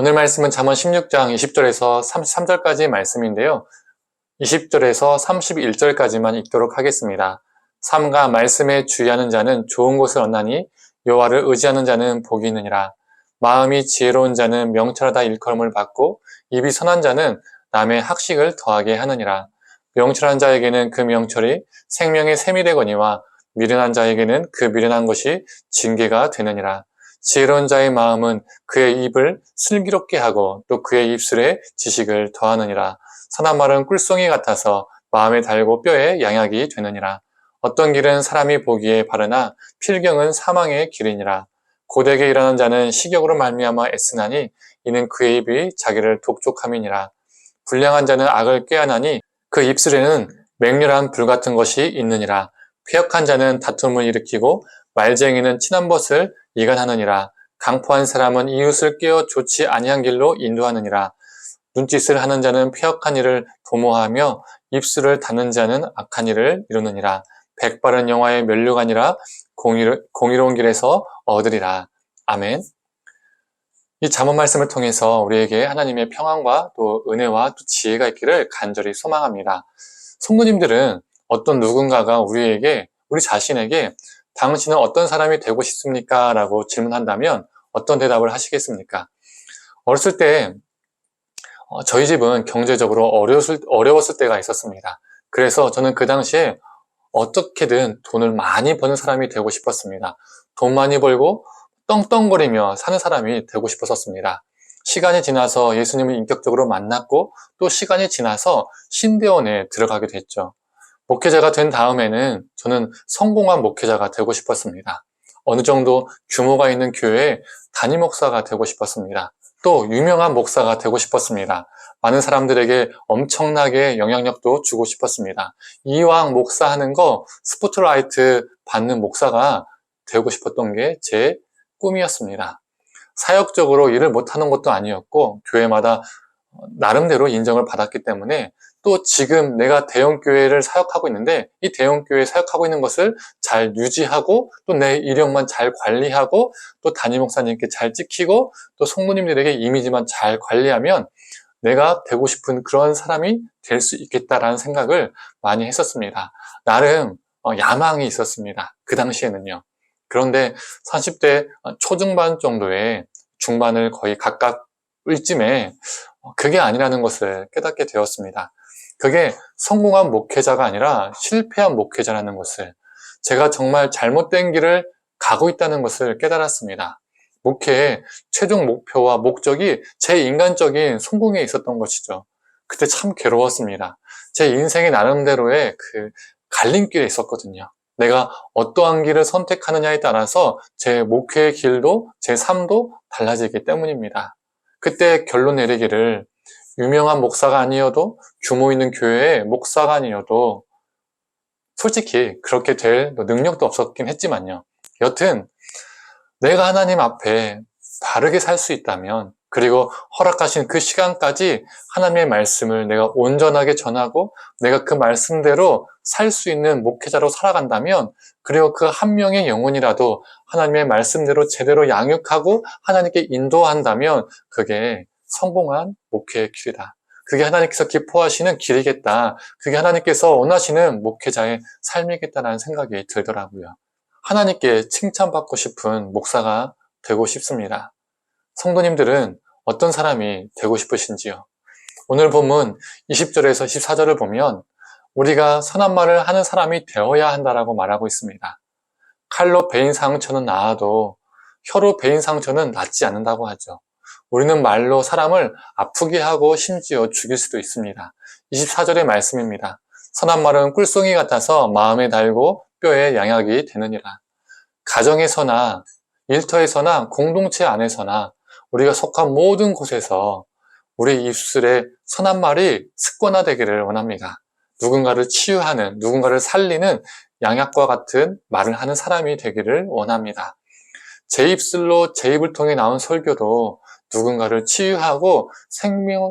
오늘 말씀은 잠언 16장 20절에서 33절까지의 말씀인데요. 20절에서 31절까지만 읽도록 하겠습니다. 삼가 말씀에 주의하는 자는 좋은 것을 얻나니 여호와를 의지하는 자는 복이 있느니라. 마음이 지혜로운 자는 명철하다 일컬음을 받고 입이 선한 자는 남의 학식을 더하게 하느니라. 명철한 자에게는 그 명철이 생명의 샘이 되거니와 미련한 자에게는 그 미련한 것이 징계가 되느니라. 지혜로운 자의 마음은 그의 입을 슬기롭게 하고 또 그의 입술에 지식을 더하느니라. 선한 말은 꿀송이 같아서 마음에 달고 뼈에 양약이 되느니라. 어떤 길은 사람이 보기에 바르나 필경은 사망의 길이니라. 고되게 일하는 자는 식욕으로 말미암아 애쓰나니 이는 그의 입이 자기를 독촉함이니라. 불량한 자는 악을 꾀하나니 그 입술에는 맹렬한 불 같은 것이 있느니라. 패역한 자는 다툼을 일으키고 말쟁이는 친한 벗을 이간하느니라. 강포한 사람은 이웃을 깨어 좋지 아니한 길로 인도하느니라. 눈짓을 하는 자는 패역한 일을 도모하며 입술을 닫는 자는 악한 일을 이루느니라. 백발은 영화의 면류가 아니라 공의로운 길에서 얻으리라. 아멘. 이 잠언 말씀을 통해서 우리에게 하나님의 평안과 또 은혜와 또 지혜가 있기를 간절히 소망합니다. 성도님들은 어떤 누군가가 우리 자신에게 당신은 어떤 사람이 되고 싶습니까? 라고 질문한다면 어떤 대답을 하시겠습니까? 어렸을 때 저희 집은 경제적으로 어려웠을 때가 있었습니다. 그래서 저는 그 당시에 어떻게든 돈을 많이 버는 사람이 되고 싶었습니다. 돈 많이 벌고 떵떵거리며 사는 사람이 되고 싶었습니다. 시간이 지나서 예수님을 인격적으로 만났고 또 시간이 지나서 신대원에 들어가게 됐죠. 목회자가 된 다음에는 저는 성공한 목회자가 되고 싶었습니다. 어느 정도 규모가 있는 교회에 담임 목사가 되고 싶었습니다. 또 유명한 목사가 되고 싶었습니다. 많은 사람들에게 엄청나게 영향력도 주고 싶었습니다. 이왕 목사하는 거 스포트라이트 받는 목사가 되고 싶었던 게 제 꿈이었습니다. 사역적으로 일을 못하는 것도 아니었고 교회마다 나름대로 인정을 받았기 때문에 또 지금 내가 대형교회를 사역하고 있는데 이 대형교회에 사역하고 있는 것을 잘 유지하고 또 내 이력만 잘 관리하고 또 담임 목사님께 잘 찍히고 또 성도님들에게 이미지만 잘 관리하면 내가 되고 싶은 그런 사람이 될 수 있겠다라는 생각을 많이 했었습니다. 나름 야망이 있었습니다. 그 당시에는요. 그런데 30대 초중반 정도의 중반을 거의 가깝을 쯤에 그게 아니라는 것을 깨닫게 되었습니다. 그게 성공한 목회자가 아니라 실패한 목회자라는 것을, 제가 정말 잘못된 길을 가고 있다는 것을 깨달았습니다. 목회의 최종 목표와 목적이 제 인간적인 성공에 있었던 것이죠. 그때 참 괴로웠습니다. 제 인생의 나름대로의 그 갈림길에 있었거든요. 내가 어떠한 길을 선택하느냐에 따라서 제 목회의 길도 제 삶도 달라지기 때문입니다. 그때 결론 내리기를 유명한 목사가 아니어도 규모 있는 교회의 목사가 아니어도 솔직히 그렇게 될 능력도 없었긴 했지만요. 여튼 내가 하나님 앞에 바르게 살 수 있다면 그리고 허락하신 그 시간까지 하나님의 말씀을 내가 온전하게 전하고 내가 그 말씀대로 살 수 있는 목회자로 살아간다면 그리고 그 한 명의 영혼이라도 하나님의 말씀대로 제대로 양육하고 하나님께 인도한다면 그게 성공한 목회의 길이다. 그게 하나님께서 기뻐하시는 길이겠다. 그게 하나님께서 원하시는 목회자의 삶이겠다라는 생각이 들더라고요. 하나님께 칭찬받고 싶은 목사가 되고 싶습니다. 성도님들은 어떤 사람이 되고 싶으신지요? 오늘 본문 20절에서 14절을 보면 우리가 선한 말을 하는 사람이 되어야 한다라고 말하고 있습니다. 칼로 베인 상처는 나아도 혀로 베인 상처는 낫지 않는다고 하죠. 우리는 말로 사람을 아프게 하고 심지어 죽일 수도 있습니다. 24절의 말씀입니다. 선한 말은 꿀송이 같아서 마음에 달고 뼈에 양약이 되느니라. 가정에서나 일터에서나 공동체 안에서나 우리가 속한 모든 곳에서 우리 입술에 선한 말이 습관화되기를 원합니다. 누군가를 치유하는, 누군가를 살리는 양약과 같은 말을 하는 사람이 되기를 원합니다. 제 입술로 제 입을 통해 나온 설교도 누군가를 치유하고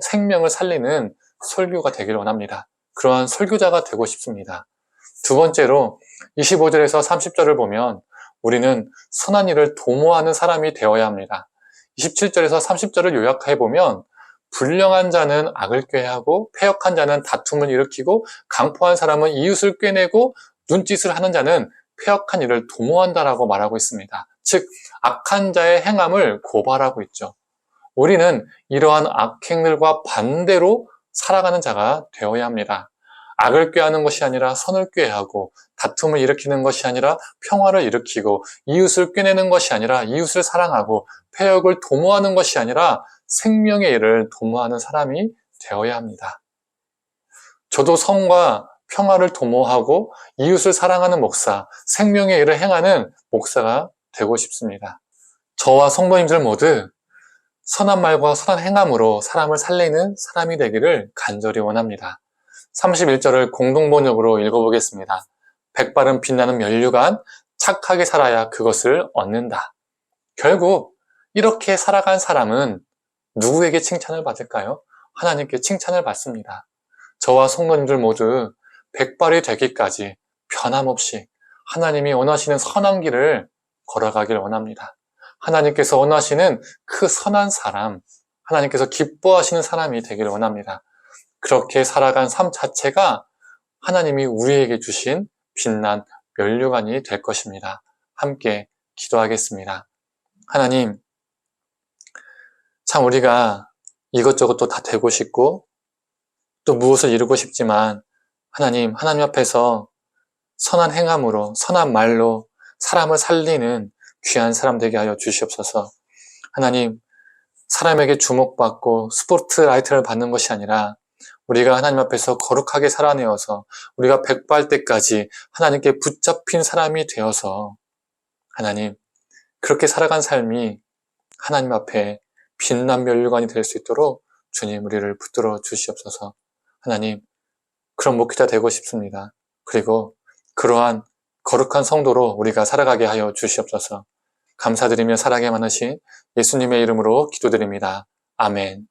생명을 살리는 설교가 되기를 원합니다. 그러한 설교자가 되고 싶습니다. 두 번째로 25절에서 30절을 보면 우리는 선한 일을 도모하는 사람이 되어야 합니다. 27절에서 30절을 요약해보면 불량한 자는 악을 꾀하고 패역한 자는 다툼을 일으키고 강포한 사람은 이웃을 꾀내고 눈짓을 하는 자는 패역한 일을 도모한다라고 말하고 있습니다. 즉 악한 자의 행함을 고발하고 있죠. 우리는 이러한 악행들과 반대로 살아가는 자가 되어야 합니다. 악을 꾀하는 것이 아니라 선을 꾀하고 다툼을 일으키는 것이 아니라 평화를 일으키고 이웃을 꾀내는 것이 아니라 이웃을 사랑하고 패역을 도모하는 것이 아니라 생명의 일을 도모하는 사람이 되어야 합니다. 저도 선과 평화를 도모하고 이웃을 사랑하는 목사, 생명의 일을 행하는 목사가 되고 싶습니다. 저와 성도님들 모두 선한 말과 선한 행함으로 사람을 살리는 사람이 되기를 간절히 원합니다. 31절을 공동번역으로 읽어보겠습니다. 백발은 빛나는 면류관, 착하게 살아야 그것을 얻는다. 결국 이렇게 살아간 사람은 누구에게 칭찬을 받을까요? 하나님께 칭찬을 받습니다. 저와 성도님들 모두 백발이 되기까지 변함없이 하나님이 원하시는 선한 길을 걸어가길 원합니다. 하나님께서 원하시는 그 선한 사람, 하나님께서 기뻐하시는 사람이 되기를 원합니다. 그렇게 살아간 삶 자체가 하나님이 우리에게 주신 빛난 면류관이 될 것입니다. 함께 기도하겠습니다. 하나님, 참 우리가 이것저것 또 다 되고 싶고 또 무엇을 이루고 싶지만 하나님 앞에서 선한 행함으로 선한 말로 사람을 살리는 귀한 사람 되게 하여 주시옵소서. 하나님, 사람에게 주목받고 스포트라이트를 받는 것이 아니라 우리가 하나님 앞에서 거룩하게 살아내어서 우리가 백발 때까지 하나님께 붙잡힌 사람이 되어서 하나님, 그렇게 살아간 삶이 하나님 앞에 빛난 면류관이 될 수 있도록 주님 우리를 붙들어 주시옵소서. 하나님, 그런 목회자 되고 싶습니다. 그리고 그러한 거룩한 성도로 우리가 살아가게 하여 주시옵소서. 감사드리며 사랑에 많으신 예수님의 이름으로 기도드립니다. 아멘.